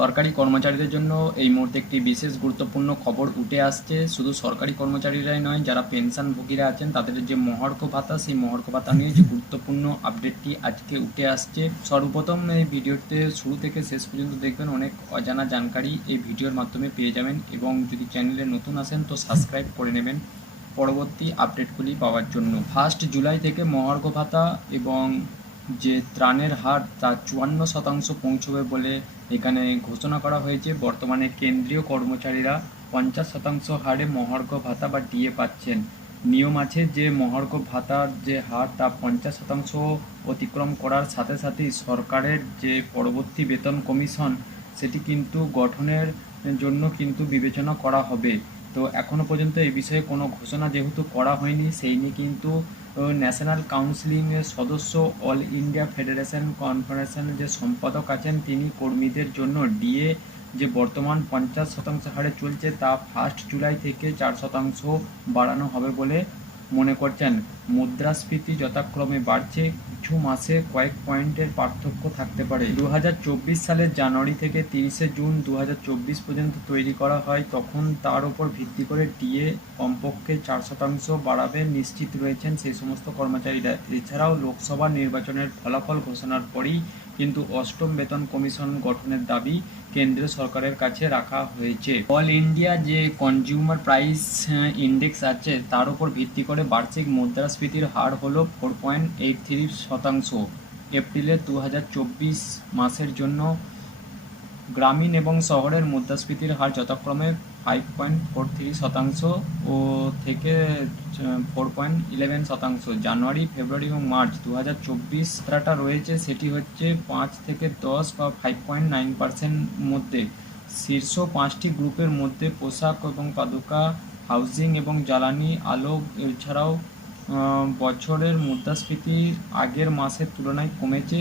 সরকারি কর্মচারীদের জন্য এই মুহূর্তে একটি বিশেষ গুরুত্বপূর্ণ খবর উঠে আসছে। শুধু সরকারি কর্মচারীরাই নয়, যারা পেনশনভোগীরা আছেন, তাদের যে মহার্ঘ ভাতা, সেই মহার্ঘ ভাতা নিয়ে যে গুরুত্বপূর্ণ আপডেটটি আজকে উঠে আসছে। সর্বপ্রথম এই ভিডিওতে শুরু থেকে শেষ পর্যন্ত দেখবেন অনেক অজানা জানকারি এই ভিডিওর মাধ্যমে পেয়ে যাবেন এবং যদি চ্যানেলে নতুন আসেন তো সাবস্ক্রাইব করে নেবেন পরবর্তী আপডেটগুলি পাওয়ার জন্য। ফার্স্ট জুলাই থেকে মহার্ঘ ভাতা এবং যে ত্রাণের হার তা চুয়ান্ন শতাংশ পৌঁছবে বলে এখানে ঘোষণা করা হয়েছে। বর্তমানে কেন্দ্রীয় কর্মচারীরা পঞ্চাশ শতাংশ হারে মহার্ঘ ভাতা বা ডিএ পাচ্ছেন। নিয়ম আছে যে মহার্ঘ ভাতার যে হার তা পঞ্চাশ শতাংশ অতিক্রম করার সাথে সাথেই সরকারের যে পরবর্তী বেতন কমিশন সেটি কিন্তু গঠনের জন্য কিন্তু বিবেচনা করা হবে। তো এখনও পর্যন্ত এই বিষয়ে কোনো ঘোষণা যেহেতু করা হয়নি, সেই নিয়ে কিন্তু ন্যাশনাল কাউন্সিলিংয়ের সদস্য অল ইন্ডিয়া ফেডারেশন কনফারেশনের যে সম্পাদক আছেন, তিনি কর্মীদের জন্য ডিএ যে বর্তমান পঞ্চাশ শতাংশ হারে চলছে, তা ফার্স্ট জুলাই থেকে চার শতাংশ বাড়ানো হবে বলে মনে করছেন। মুদ্রাস্ফীতি যথাক্রমে বাড়ছে। কিছু মাসে কয়েক পয়েন্টের পার্থক্য থাকতে পারে। দু হাজার চব্বিশ সালের জানুয়ারি থেকে তিরিশে জুন দু হাজার চব্বিশ পর্যন্ত তৈরি করা হয়, তখন তার উপর ভিত্তি করে ডিএ কমপক্ষে চার শতাংশ বাড়াবে নিশ্চিত রয়েছেন সেই সমস্ত কর্মচারীরা। এছাড়াও লোকসভা নির্বাচনের ফলাফল ঘোষণার পরেই কিন্তু অষ্টম বেতন কমিশন গঠনের দাবি কেন্দ্রীয় সরকারের কাছে রাখা হয়েছে। অল ইন্ডিয়া যে কনজিউমার প্রাইস ইন্ডেক্স আছে, তার উপর ভিত্তি করে বার্ষিক মুদ্রাস্ফীতির হার হলো ফোর পয়েন্ট এইট থ্রি শতাংশ। এপ্রিলে দু মাসের জন্য গ্রামীণ এবং শহরের মুদ্রাস্ফীতির হার যথাক্রমে ফাইভ পয়েন্ট ফোর থ্রি শতাংশ ও থেকে ফোর পয়েন্ট ইলেভেন শতাংশ। জানুয়ারি, ফেব্রুয়ারি এবং মার্চ দু হাজার চব্বিশ যাত্রাটা রয়েছে, সেটি হচ্ছে পাঁচ থেকে দশ বা ফাইভ পয়েন্ট নাইন পার্সেন্ট মধ্যে। শীর্ষ পাঁচটি গ্রুপের মধ্যে পোশাক এবং পাদুকা, হাউজিং এবং জ্বালানি আলো এছাড়াও বছরের মুদ্রাস্ফীতি আগের মাসের তুলনায় কমেছে।